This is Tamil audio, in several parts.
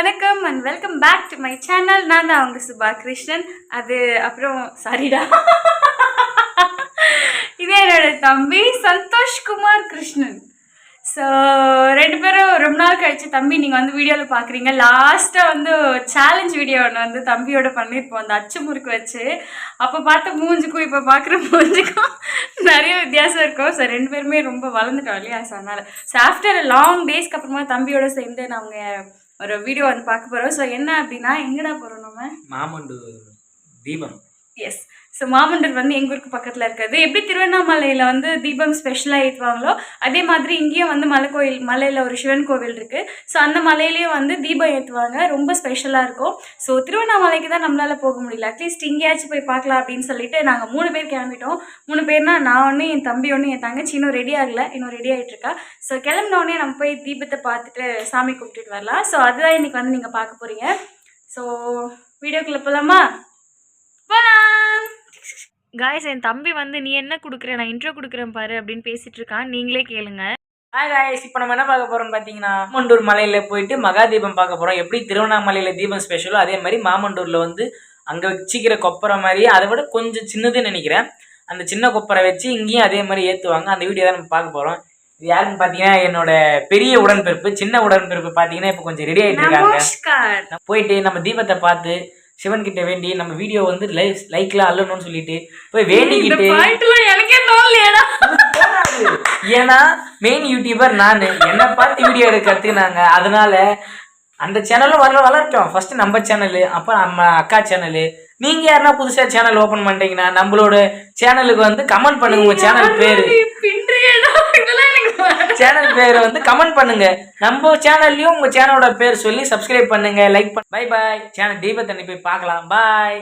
வணக்கம் and welcome back to my channel. நான் தான் அவங்க சுபா கிருஷ்ணன். அது அப்புறம் சாரிடா, இதே என்னோட தம்பி சந்தோஷ்குமார் கிருஷ்ணன். ஸோ ரெண்டு பேரும் ரொம்ப நாள் கழிச்சு தம்பி நீங்கள் வந்து வீடியோவில் பார்க்குறீங்க. லாஸ்ட்டாக வந்து சேலஞ்ச் வீடியோ ஒன்று வந்து தம்பியோட பண்ணியிருப்போம், அந்த அச்சு முறுக்கு வச்சு. அப்போ பார்த்த மூஞ்சுக்கும் இப்போ பார்க்குற மூஞ்சுக்கும் நிறைய வித்தியாசம் இருக்கும். ஸோ ரெண்டு பேருமே ரொம்ப வளர்ந்துட்டோம் இல்லையா? ஸோ அதனால் ஆஃப்டர் லாங் டேஸ்க்கு அப்புறமா தம்பியோட சேர்ந்து நாங்கள் ஒரு வீடியோ வந்து பார்க்க போகிறோம். ஸோ என்ன அப்படின்னா, எங்கடா போகிறோம் நம்ம? மாமண்டூர் தீபம். எஸ். ஸோ மாமண்டூர் வந்து எங்கள் ஊருக்கு பக்கத்தில் இருக்கிறது. எப்படி திருவண்ணாமலையில் வந்து தீபம் ஸ்பெஷலாக ஏற்றுவாங்களோ அதே மாதிரி இங்கேயும் வந்து மலையில் ஒரு சிவன் கோவில் இருக்குது. ஸோ அந்த மலையிலேயும் வந்து தீபம் ஏற்றுவாங்க, ரொம்ப ஸ்பெஷலாக இருக்கும். ஸோ திருவண்ணாமலைக்கு தான் நம்மளால் போக முடியல, அட்லீஸ்ட் இங்கேயாச்சும் போய் பார்க்கலாம் அப்படின்னு சொல்லிட்டு நாங்கள் 3 பேர் கிளம்பிட்டோம். 3 பேர்னா நான் ஒன்று, என் தம்பி ஒன்று, என் தங்கச்சி இன்னும் ரெடி ஆகலை, இன்னும் ரெடி ஆகிட்டு இருக்கா. ஸோ கிளம்பினோடனே நம்ம போய் தீபத்தை பார்த்துட்டு சாமி கும்பிட்டுட்டு வரலாம். ஸோ அதுதான் இன்றைக்கி வந்து நீங்கள் பார்க்க போகிறீங்க. ஸோ வீடியோக்குள்ளே போகலாமா? போகலாம். காய்ஸ், என் தம்பி வந்து நீ என்ன கொடுக்குற, நான் இன்ட்ரோ கொடுக்குறேன் பாரு அப்படின்னு பேசிட்டு இருக்கான். நீங்களே கேளுங்க. காய்ஸ், இப்போ நம்ம என்ன பார்க்க போறோம்னு பார்த்தீங்கன்னா, மாமண்டூர் மலையில் போயிட்டு மகா தீபம் பார்க்க போகிறோம். எப்படி திருவண்ணாமலையில் தீபம் ஸ்பெஷலோ அதே மாதிரி மாமண்டூரில் வந்து அங்கே வச்சுக்கிற கொப்பரை மாதிரி அதை விட கொஞ்சம் சின்னதுன்னு நினைக்கிறேன், அந்த சின்ன கொப்பரை வச்சு இங்கேயும் அதே மாதிரி ஏற்றுவாங்க. அந்த வீடியோ தான் நம்ம பார்க்க போகிறோம். இது யாருன்னு பார்த்தீங்கன்னா என்னோட பெரிய உடன்பிறப்பு, சின்ன உடன்பிறப்பு பார்த்தீங்கன்னா இப்போ கொஞ்சம் ரெடி ஆகிட்டு இருக்காங்க. போயிட்டு நம்ம தீபத்தை பார்த்து சிவன் கிட்ட வேண்டி நம்ம வீடியோ வந்து லைக்லாம் அல்லணும்னு சொல்லிட்டு போய் வேண்டிக்கிட்டு, ஏன்னா மெயின் யூடியூபர் நான், என்னை பார்த்து வீடியோ எடுக்கிறதுக்குனாங்க. அதனால அந்த சேனலும் வளர்த்தோம். ஃபர்ஸ்ட் நம்ம சேனலு, அப்புறம் நம்ம அக்கா சேனலு. நீங்க யாருன்னா புதுசா சேனல் ஓபன் பண்றீங்கன்னா நம்மளோட சேனலுக்கு வந்து கமெண்ட் பண்ணுங்க. உங்க சேனல் பேரு வந்து கமெண்ட் பண்ணுங்க. நம்ம சேனல்லையும் உங்க சேனலோட பேர் சொல்லி சப்ஸ்கிரைப் பண்ணுங்க, லைக் பண்ணு. Bye bye. சேனல் தீபத்தை போய் பார்க்கலாம். பாய்.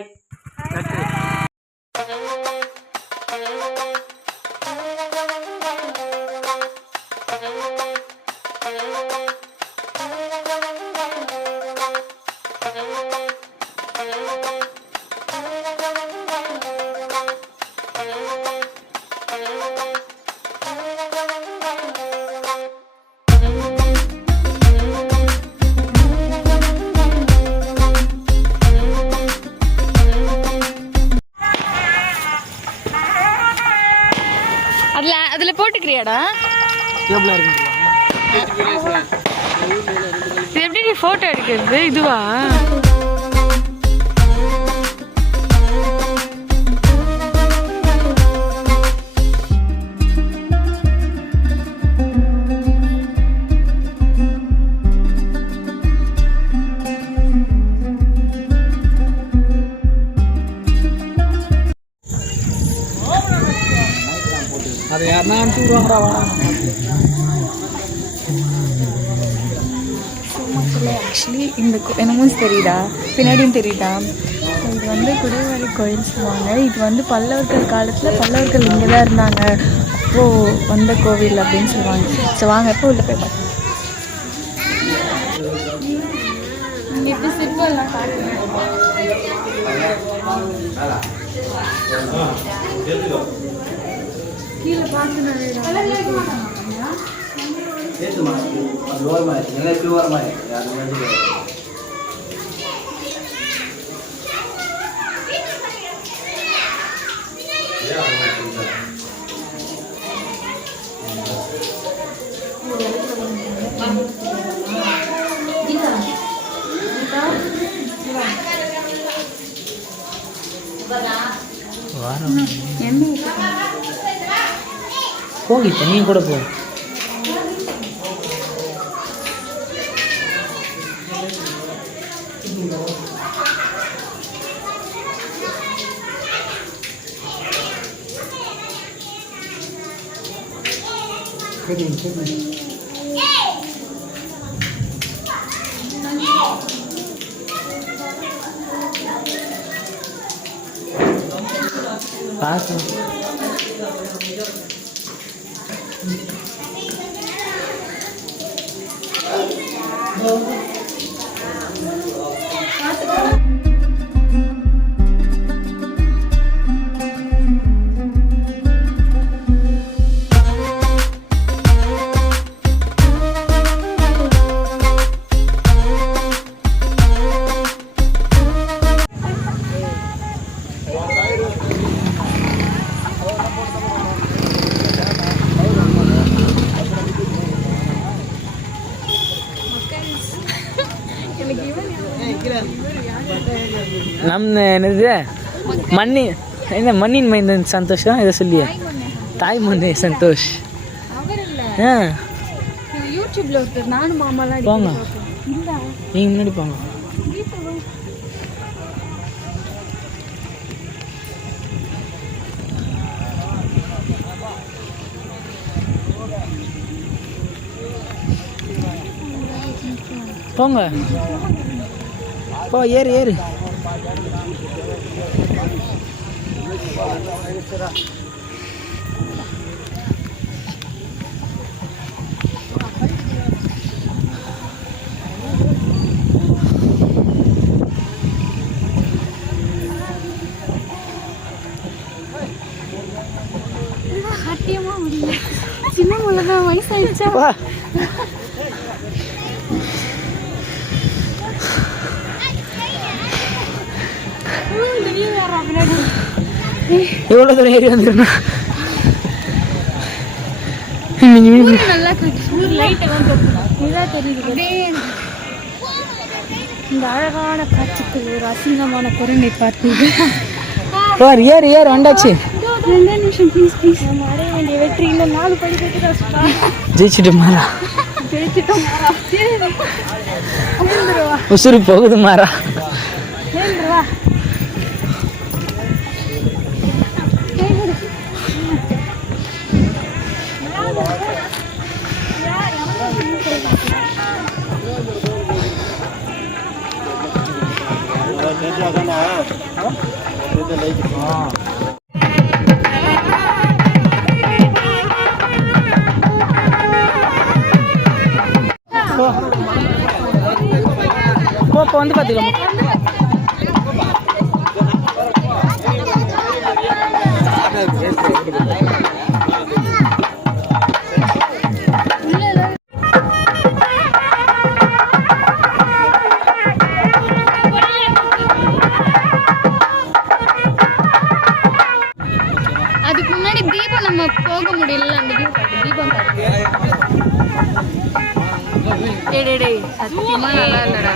அதுல போட்டுக்கிறியாடா? எப்படி நீ போட்டோ எடுக்கிறது? இதுவா? அது யாருன்னா அனுப்பிச்சு விடுவாங்கடா. ஆக்சுவலி இந்த என்னமோ தெரியுதா, பின்னாடியும் தெரியுதா? இது வந்து குடைவாரி கோயில் சொல்லுவாங்க. இது வந்து பல்லவர்கள் காலத்தில் பல்லவர்கள் இங்கே தான் இருந்தாங்க அப்போது வந்த கோவில் அப்படின்னு சொல்லுவாங்க. ஸோ வாங்க எப்போ உள்ள போய் பார்க்கலாம். எப்படி சிற்பம்லாம் காட்டுங்க. கீழே பார்த்து போகி தண்ணி கூட போ. பாத்து நம்ம என்னது மண்ணி என்ன மண்ணின் மைந்தன் சந்தோஷா இதை சொல்லியே தாய் மந்தை சந்தோஷ். யூடியூப்ல ஒருத்தர் நானும் மாமாலாம் போங்க நீங்கள் முன்னாடி போங்க. போங்க போ ஏறு ஏறு. சத்தியமா முடியல. சின்ன மிளகா வயசாயிடுச்சா? எவ்வளோ தூரம் ஏறி வந்துருந்தா நல்லா லைட் எல்லாம் தெரியுது. இந்த அழகான காட்சிக்கு ஒரு அசிங்கமான பொருளை பார்த்தீங்க. ஏறு ஏறு வந்தாச்சு. 2 நிமிஷம் ப்ளீஸ் ப்ளீஸ். நம்ம அடைய வேண்டிய வெற்றி இன்னும் 4 படி கட்டுறா. ஜெயிச்சுட்டு மாறா ஜெயிச்சிட்டோம். உசுறு போகுது மாறா. இப்போ வந்து பார்த்துக்கலாம். அதுக்கு முன்னாடி தீபம் நம்ம போக முடியல. அந்த வியூ பார்த்து தீபம் பார்த்து சத்தியமா நல்லா இல்லடா.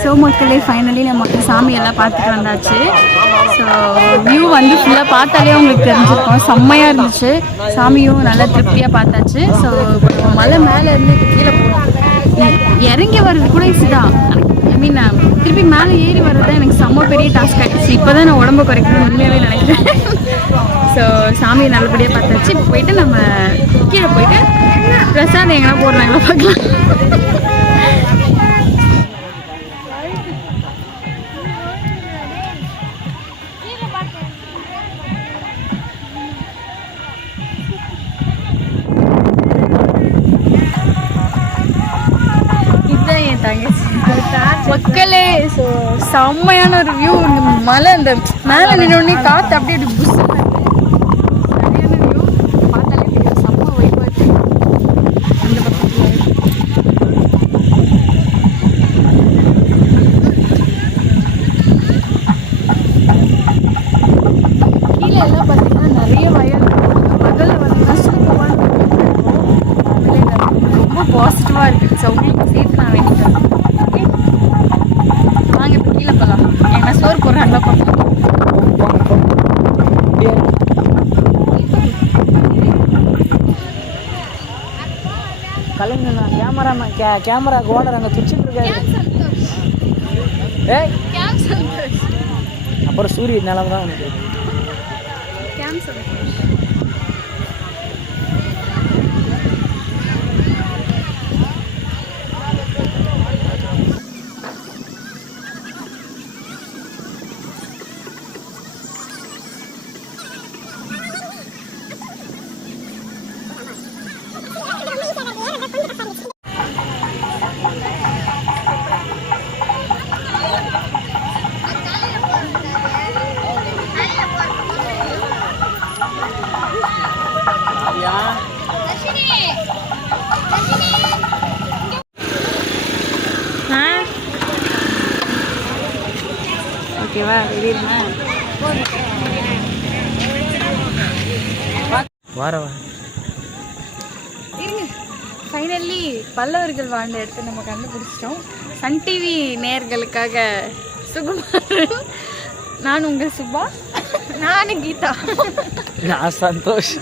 ஸோ மக்களே ஃபைனலி நம்ம சாமியெல்லாம் பார்த்துட்டு வந்தாச்சு. ஸோ வியூ வந்து ஃபுல்லாக பார்த்தாலே உங்களுக்கு தெரிஞ்சிருக்கும், செம்மையாக இருந்துச்சு. சாமியும் நல்லா திருப்தியாக பார்த்தாச்சு. ஸோ மலை மேலே இருந்து இப்போ கீழே போகணும். இறங்கி வர்றது கூட ஈஸி தான். ஐ மீன் திருப்பி மேலே ஏறி வர்றது தான் எனக்கு செம்ம பெரிய டாஸ்க் ஆகிடுச்சு. இப்போ தான் நான் உடம்பு குறைக்கணும்னு உண்மையாகவே நினைக்கிறேன். ஸோ சாமியை நல்லபடியாக பார்த்தாச்சு. இப்போ போயிட்டு நம்ம கீழே போயிட்டு பிரசாதம் எங்கன்னா போடுறாங்களா பார்க்கலாம். மக்களே ஸோ செம்மையான ஒரு வியூ. மலை அந்த மேலே நின்னோடனே காற்று அப்படியே புஷ் சரியான வியூ. பார்த்தாலே தெரியும் செம்ம வைப்பாக இருக்கு. அந்த பக்கத்தில் கீழே எல்லாம் பார்த்தீங்கன்னா நிறைய வயல். முதல்ல பார்த்தீங்கன்னா சூப்பரான ரொம்ப பாசிட்டிவாக இருக்குது. ஸோ உங்களுக்கு சேர்த்து நான் வேண்டிக்கிறேன். வாங்க இப்போ கீழே போகலாம். என்ன சோறு போடுறாங்களா பார்க்கலாம். கலைஞர் கேமராமேன் கேமரா ஓனர் அங்கே துடிச்சிட்டு இருக்காரு. ஏய் அப்புறம் சூரிய நிலம் தான் எனக்கு. திடீர்னு வார இருங்க. ஃபைனலி பல்லவர்கள் வாழ்ந்த இடத்த நம்ம கண்டுபிடிச்சிட்டோம். சன் டிவி நேயர்களுக்காக சுகுமாரன், நான் உங்கள் சுபா, நான் கீதா, நான் சந்தோஷ்.